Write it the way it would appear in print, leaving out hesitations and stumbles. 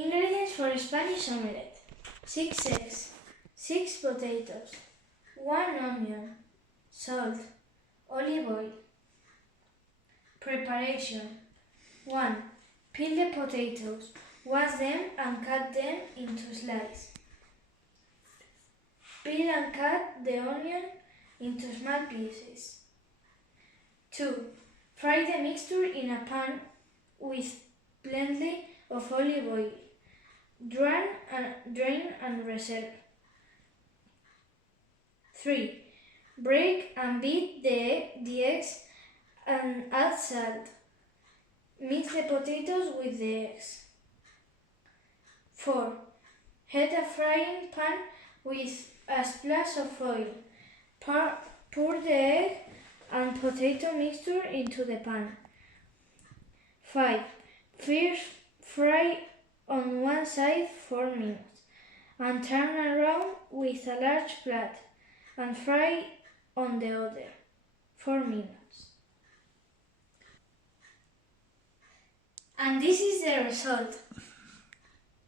Ingredients for Spanish omelette: 6 eggs, 6 potatoes, 1 onion, salt, olive oil. Preparation: 1. Peel the potatoes, wash them and cut them into slices. Peel and cut the onion into small pieces. 2. Fry the mixture in a pan with plenty of olive oil. Drain and reserve. 3. Break and beat the eggs and add salt. Mix the potatoes with the eggs. 4. Heat a frying pan with a splash of oil. Pour the egg and potato mixture into the pan. 5. First fry on one side 4 minutes and turn around with a large plate and fry on the other 4 minutes. And this is the result.